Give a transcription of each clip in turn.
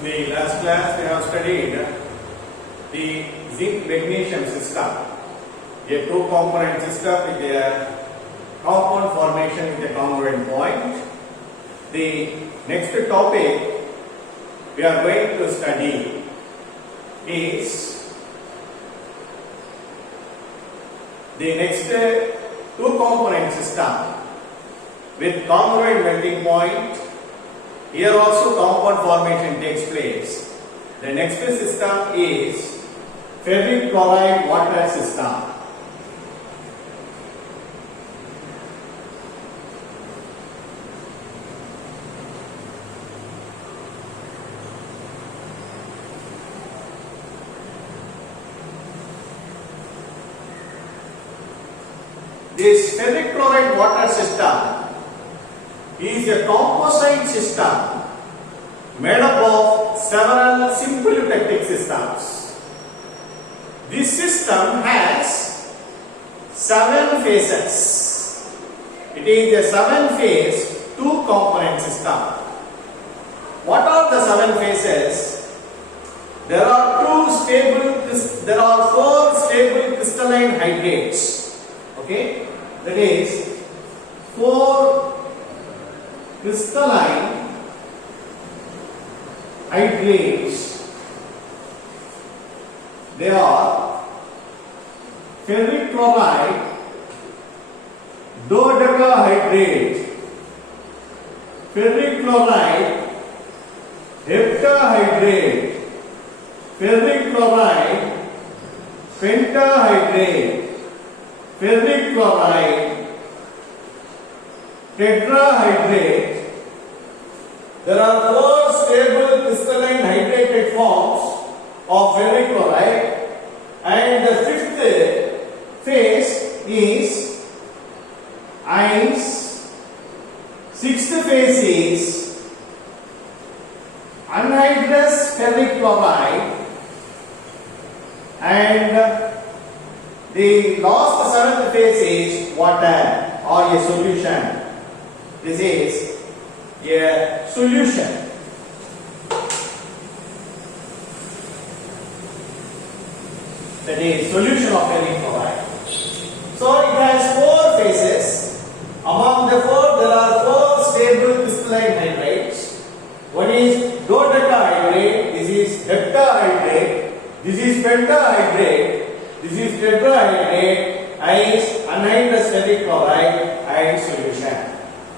In the last class we have studied the zinc magnesium system, a two component system with a compound formation with a congruent point. The next topic we are going to study is the next two component system with congruent melting point. Here also compound formation takes place. The next system is ferric chloride water system. This ferric chloride water system is a composite system made up of several simple eutectic systems. This system has 7 phases. It is a 7-phase, 2-component system. What are the 7 phases? There are 4 stable crystalline hydrates. Okay, that is 4 crystalline hydrates. They are ferric chloride, dodecahydrate, ferric chloride, heptahydrate, ferric chloride, pentahydrate, ferric chloride, tetrahydrate. There are 4 stable crystalline hydrated forms of ferric chloride, and the 5th phase is ions. 6th phase is anhydrous ferric chloride, and the last 7th phase is water or a solution. This is a solution. That is solution of ferric chloride. So it has 4 phases. Among the 4 there are 4 stable crystalline hydrates. One is dodecahydrate, this is heptahydrate, this is pentahydrate, this is tetrahydrate, is anhydrous ferric chloride and solution.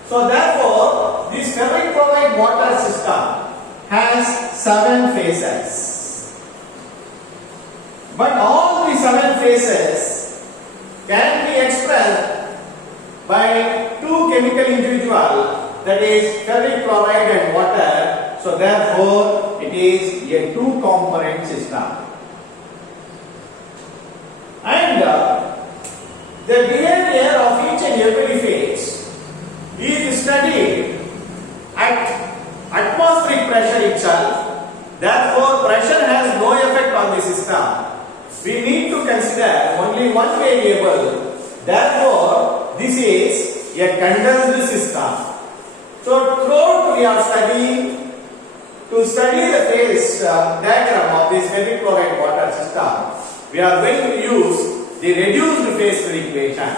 So therefore, this ferric chloride water system has 7 phases. But all the 7 phases can be expressed by 2 chemical individuals, that is ferric chloride and water. So therefore, it is a 2-component system. And the behavior of each and every phase is studied at atmospheric pressure itself. Therefore, pressure has no effect on the system. We need to consider only one variable. Therefore, this is a condensed system. So, throughout we are studying to study the phase diagram of this ferric chloride water system. We are going to use the reduced phase equation.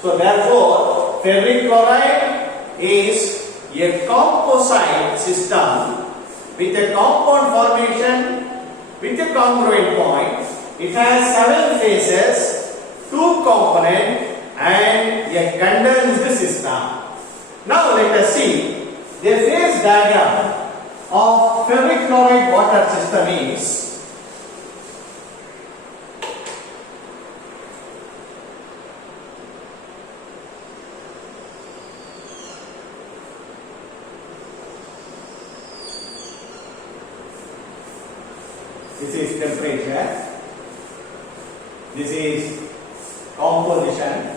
So, therefore, ferric chloride is a composite system with a compound formation with a congruent point. It has 7 phases, 2 component and a condensed system. Now let us see the phase diagram of ferric chloride water system is this is temperature, this is composition,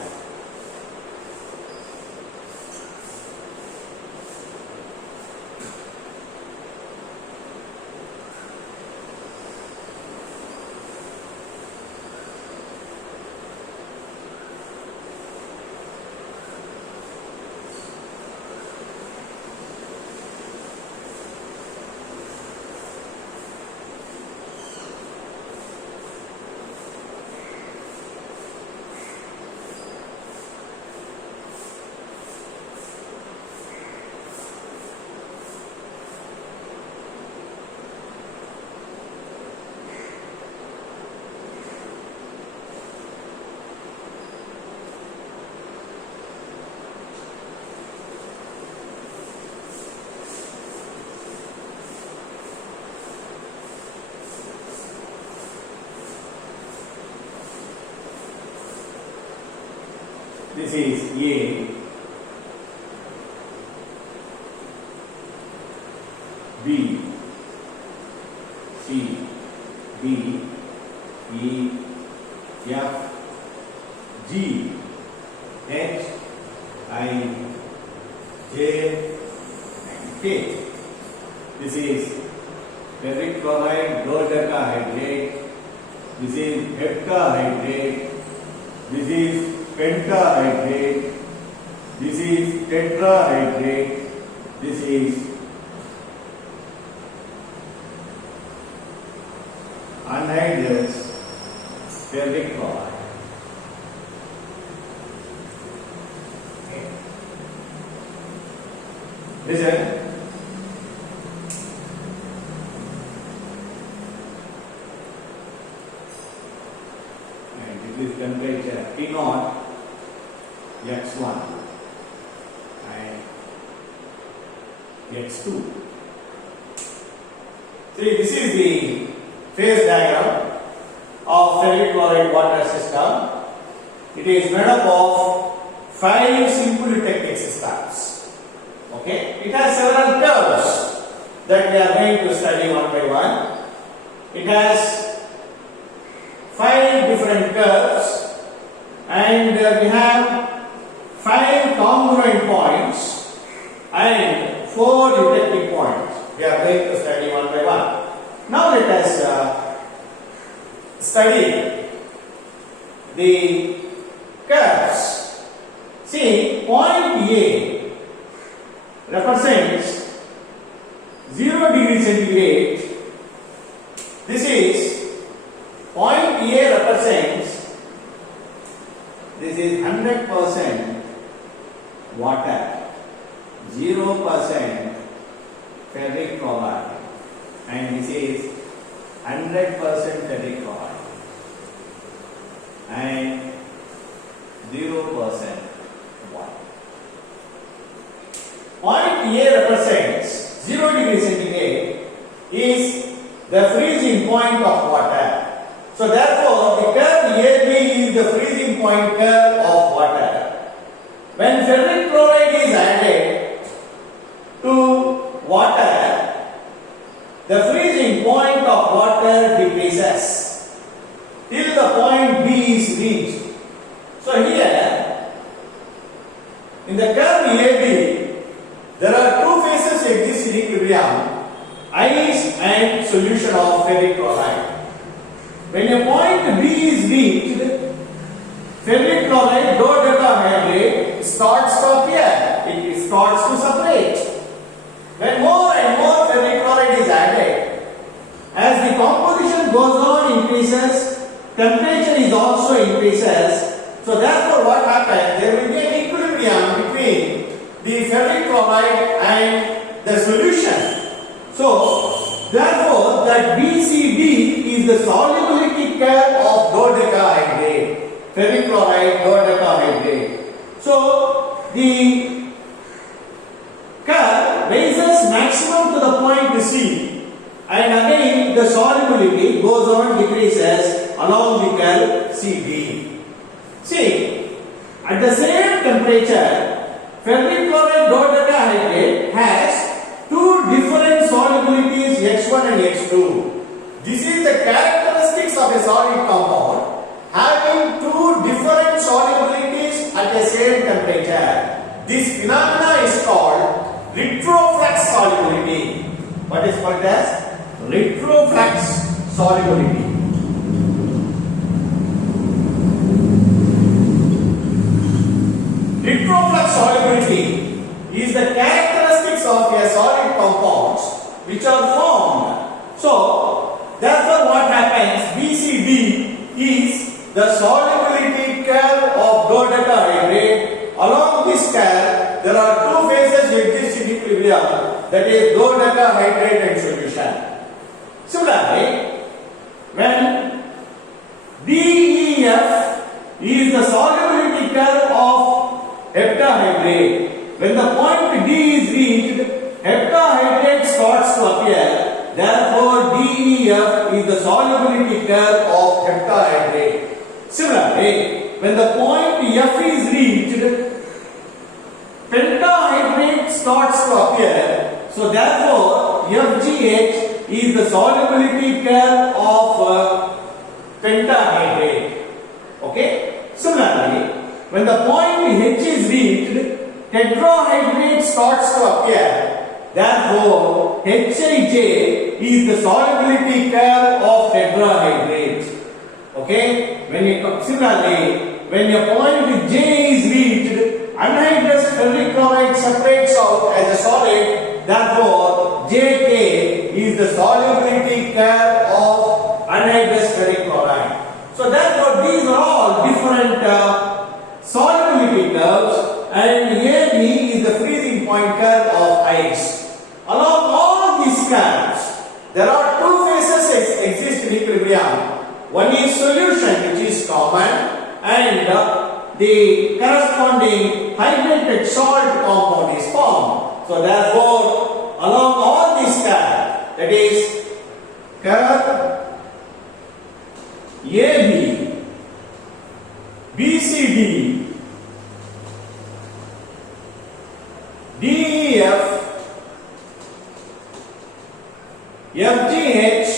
This is A, B, C, D, E, F, G, H, I, J, and K. This is ferric chloride dodecahydrate. This is heptahydrate. This is pentahydrate. This is tetrahydrate. This is anhydrous ferric chloride. Okay. Listen. And it is temperature T0, X1 and X2. See, this is the phase diagram of ferric chloride water system. It is made up of 5 simple technique systems. Okay, it has several curves that we are going to study one by one. It has 5 different curves and we have 5 congruent points and 4 detecting points. We are going to study one by one. Now let us study the curves. See, point A represents 0 degree centigrade. This is point A represents, this is 100% water, 0% ferric chloride, and this is 100% ferric chloride and 0% water. Point A represents 0 degree centigrade is the freezing point of water. So therefore, the curve AB is the freezing point curve of water. When ferric chloride is added to water, the freezing point of water decreases till the point B is reached. So here, in the curve AB, there are 2 phases exist in equilibrium, ice and solution of ferric chloride. When a point B is reached, ferric chloride dodecahydrate starts to appear. It starts to separate. When more and more ferric chloride is added, as the composition goes on increases, temperature is also increases. So therefore what happens? There will be an equilibrium between the ferric chloride and the solution. So therefore that BCD is the solubility curve of dodecahydrate, ferric chloride dodecahydrate. So the curve raises maximum to the point C, and again the solubility goes on decreases along the curve CD. See, at the same temperature, ferric chloride dodecahydrate has 2 different solubilities X1 and X2. This is the characteristics of a solid compound having 2 different solubilities at the same temperature. This phenomena is called retroflux solubility. What is called as retroflux solubility. Retroflux solubility is the characteristics of a solid compounds which are formed. So, therefore what happens? BCD is the solubility curve of dodecahydrate. Along this curve, there are 2 phases exist in equilibrium, that is dodecahydrate and solution. Similarly, when DEF is the solubility curve of heptahydrate. When the point D is reached, heptahydrate starts to appear. Therefore, DEF is the solubility curve of heptahydrate. Similarly, when the point F is reached, pentahydrate starts to appear. So therefore, FGH is the solubility curve of pentahydrate. Okay. Similarly, when the point H is reached, tetrahydrate starts to appear. Therefore, HIJ is the solubility curve of tetrahydrate. Okay. Similarly, when a point J is reached, anhydrous ferric chloride separates out as a solid. Therefore, JK is the solubility curve of anhydrous ferric chloride. So therefore, these are all different solubility curves, and AB is the freezing point curve of ice. Along all these curves, there are two phases exist in equilibrium. One is solution, which is common, and the corresponding hydrated salt compound is formed. So therefore, along all these curves, that is curve AB, BCD, DEF, FGH,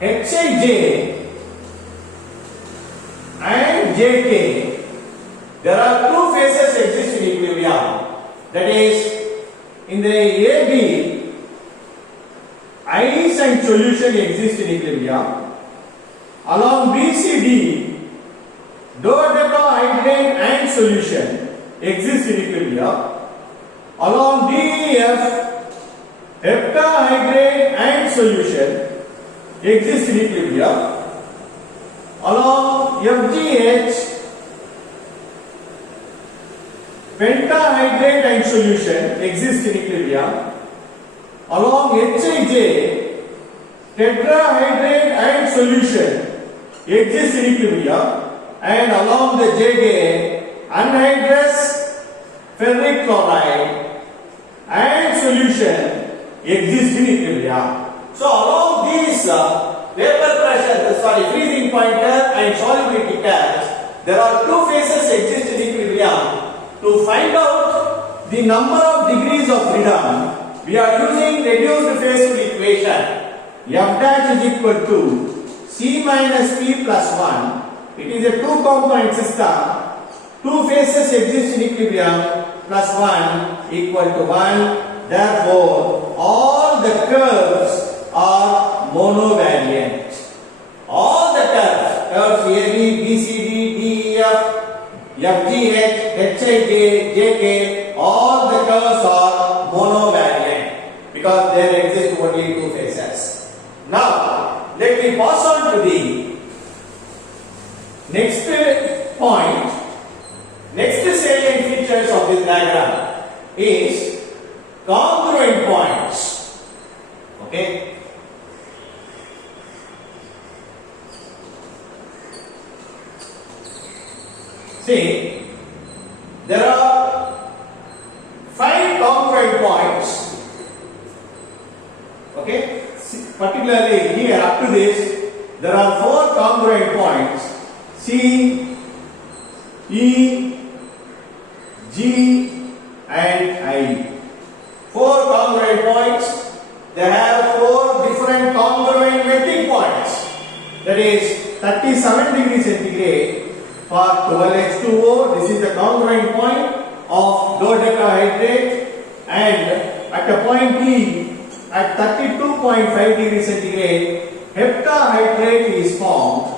HIJ and JK, there are two phases exist in equilibrium. That is, in the AB, ice and solution exist in equilibrium. Along BCD, dodecahydrate and solution exist in equilibrium. Along DEF, heptahydrate and solution exist in equilibrium. Along FGH, pentahydrate and solution exist in equilibrium. Along HIJ, tetrahydrate and solution exist in equilibrium. And along the JK, anhydrous ferric chloride and solution exist in equilibrium. So along these freezing point curve and solubility curves, there are two phases exist in equilibrium. To find out the number of degrees of freedom, we are using reduced phase field equation. F dash is equal to C minus P plus 1. It is a two-component system. Two phases exist in equilibrium, plus 1 equal to 1. Therefore, all the curves are monovariant. All the curves AB, BCD, DEF, FGH, HIJ, JK, all the curves are monovariant because there exist only two phases. Now, let me pass on to the next point. Next salient features of this diagram is congruent points. Okay. See, there are 5 congruent points. Okay. Particularly here up to this, there are 4 congruent points. C, E, G and I. 4 congruent points. They have 4 different congruent melting points. That is 37 degrees centigrade for 12H2O. This is the congruent point of dodecahydrate, and at a point E at 32.5 degrees centigrade, heptahydrate is formed.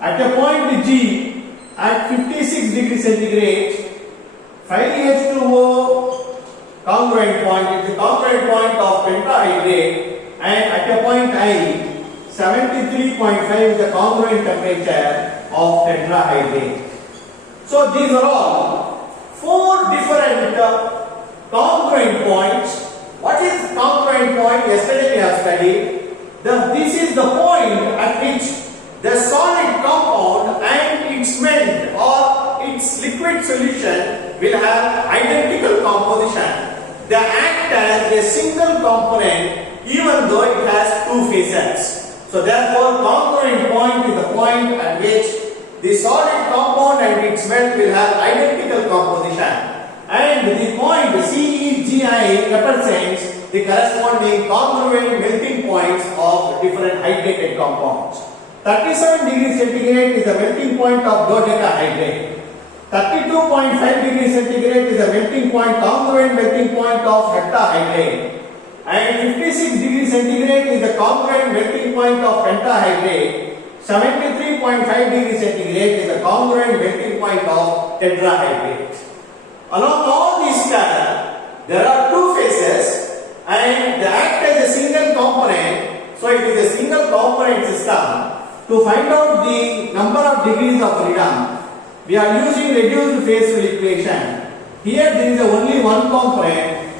At a point G at 56 degrees centigrade, 5H2O congruent point is the congruent point of pentahydrate, and at a point I, 73.5 is the congruent temperature of tetrahydrate. So these are all 4 different congruent points. What is congruent point? Yesterday we have studied. This is the point at which the solid compound and its melt or its liquid solution will have identical composition. They act as a single component even though it has 2 phases. So therefore congruent point is the point at which the solid compound and its melt will have identical composition, and the point CEGI represents the corresponding congruent melting points of different hydrated compounds. 37 degrees centigrade is the melting point of dodecahydrate. 32.5 degrees centigrade is the melting point, congruent melting point of heptahydrate. And 56 degrees centigrade is the congruent melting point of pentahydrate. 73.5 degrees centigrade is the congruent melting point of tetrahydrate. Along all these scale, there are two phases and they act as a single component. So it is a single component system. To find out the number of degrees of freedom, we are using reduced phase fill equation. Here there is only one component,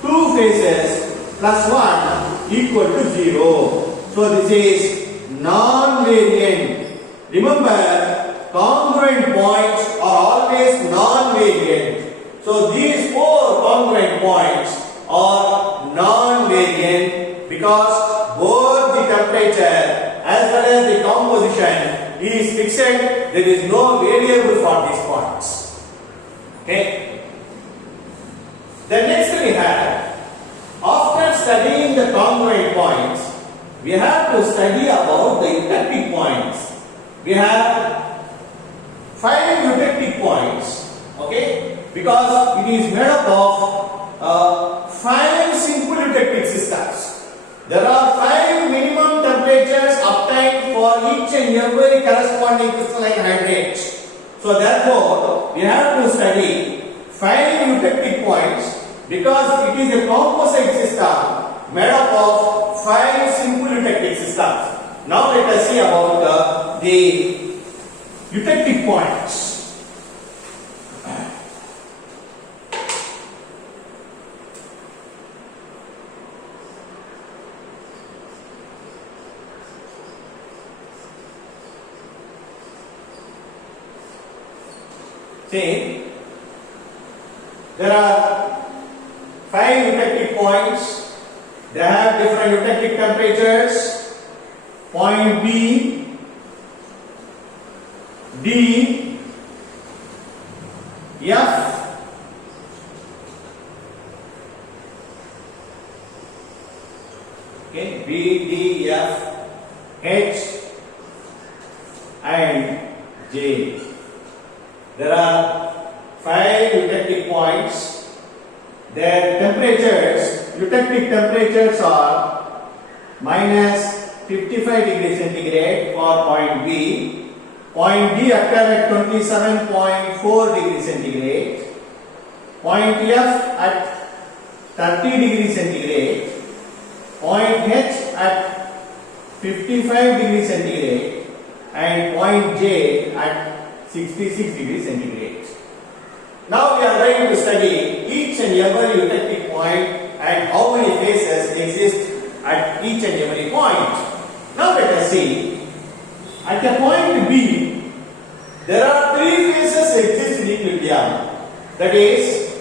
two phases plus 1 equal to 0. So this is non-variant. Remember, congruent points are always non-variant. So these four congruent points are non-variant because both the temperature as well as the composition is fixed. There is no variable for these points. Okay. Then next we have, after studying the congruent points, we have to study about the eutectic points. We have 5 eutectic points, okay, because it is made up of 5 simple eutectic systems. There are 5 minimum temperatures obtained for each and every corresponding crystalline hydrate. So therefore, we have to study 5 eutectic points because it is a composite system made up of 5 simple eutectic systems. Now let us see about the eutectic points. See, there are 5 eutectic points. They have different eutectic temperatures. Point B, D, F, okay, B, D, F, H, and J. There are 5 eutectic points. Their temperatures, eutectic temperatures are minus 55 degrees centigrade for point B. Point D occur at 27.4 degrees centigrade. Point F at 30 degrees centigrade. Point H at 55 degrees centigrade. And point J at 66 degrees centigrade. Now we are going to study each and every eutectic point and how many phases exist at each and every point. Now let us see. At a point B, there are 3 phases exist in equilibrium. That is,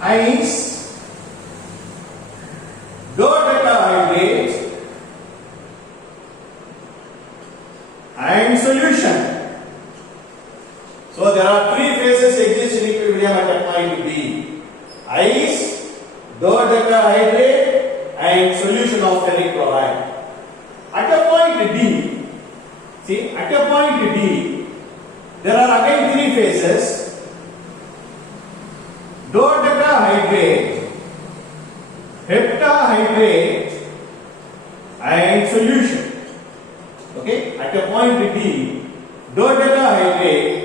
ice, dodecahydrate, and solution. So there are 3 phases exist in equilibrium at a point B: ice, dodecahydrate, and solution of ferric chloride. At a point D, see, at a point D, there are again 3 phases: dodecahydrate, heptahydrate, and solution. Okay, at a point D, dodecahydrate,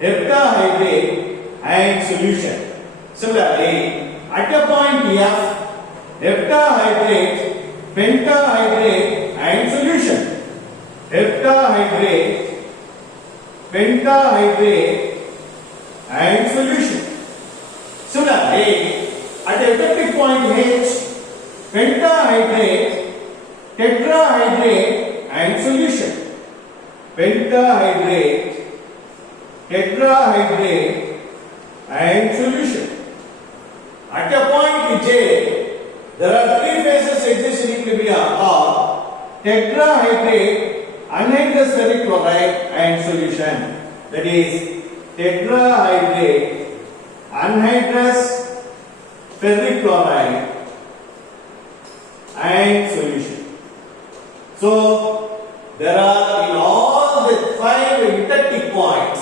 heptahydrate, and solution. Similarly, at a point F, heptahydrate, pentahydrate, and solution. Heptahydrate, pentahydrate, and solution. Similarly, at a eutectic point H, pentahydrate, tetrahydrate, and solution. Pentahydrate, tetrahydrate, and solution. At a point J, there are 3 phases exist in equilibrium: tetrahydrate anhydrous ferric chloride and solution. That is tetrahydrate anhydrous ferric chloride and solution. So there are in all the 5 eutectic points,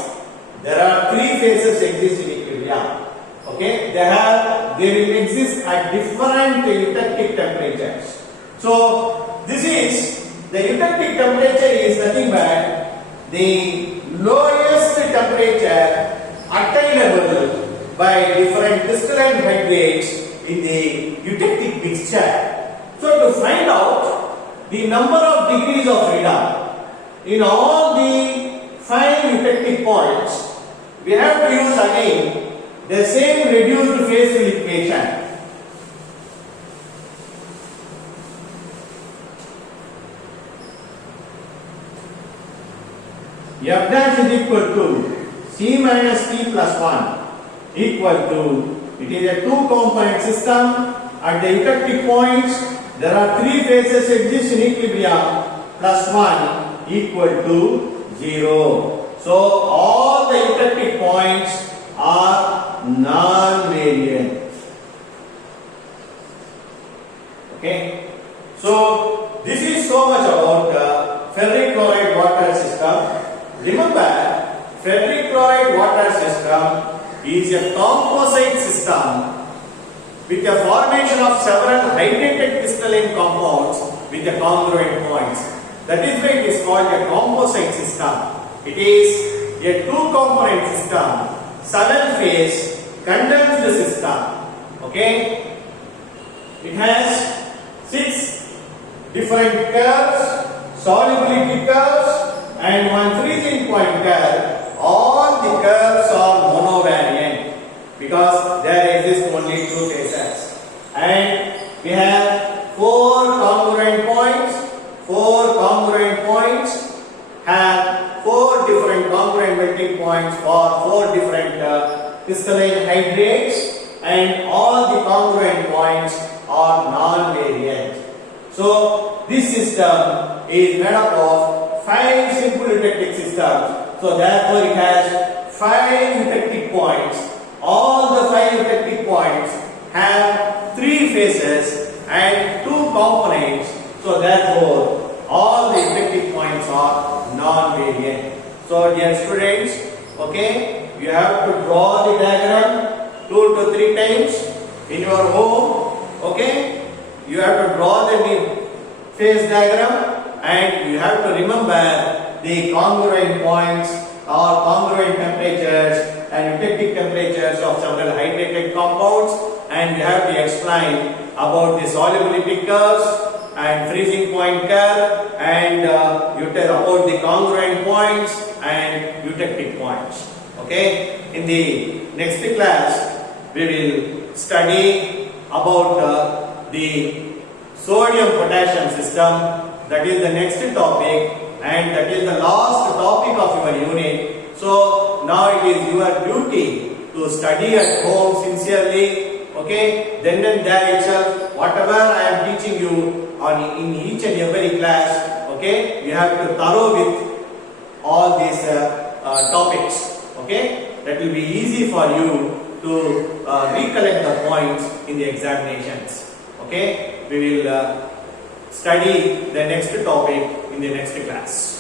there are 3 phases exist in equilibrium. Okay, they will exist at different eutectic temperatures. So this is the eutectic temperature is nothing but the lowest temperature attainable by different crystalline hydrates in the eutectic mixture. So to find out the number of degrees of freedom in all the 5 eutectic points, we have to use again the same reduced phase fill equation. F dash is equal to C minus T plus 1 equal to, it is a 2 component system. At the eutectic points, there are 3 phases exist in equilibrium, plus 1 equal to 0. So all the eutectic points are non-variant. Okay. So this is so much about ferric chloride water system. Remember, ferric chloride water system is a composite system with a formation of several hydrated crystalline compounds with a congruent points. That is why it is called a composite system. It is a 2-component system, 7-phase condensed system. Okay, it has 6 different curves, solubility curves, and one freezing point curve. All the curves are monovariant because there exist only 2 phases, and we have 4 congruent points. 4 congruent points have 4 different congruent melting points for 4 different crystalline hydrates, and all the congruent points are non-variant. So this system is made up of 5 simple eutectic systems. So therefore it has 5 eutectic points. All the 5 eutectic points have 3 phases and 2 components. So therefore all the eutectic points are non-variant. So dear students, okay, you have to draw the diagram 2 to 3 times in your home. Okay, you have to draw the phase diagram, and you have to remember the congruent points or congruent temperatures and eutectic temperatures of several hydrated compounds, and you have to explain about the solubility curves and freezing point curve, and you tell about the congruent points and eutectic points. Okay, in the next class we will study about the sodium potassium system. That is the next topic, and that is the last topic of your unit. So now it is your duty to study at home sincerely. Okay, then and there itself, whatever I am teaching you in each and every class, okay, you have to thorough with all these topics. Okay, that will be easy for you to recollect the points in the examinations. Okay, we will study the next topic in the next class.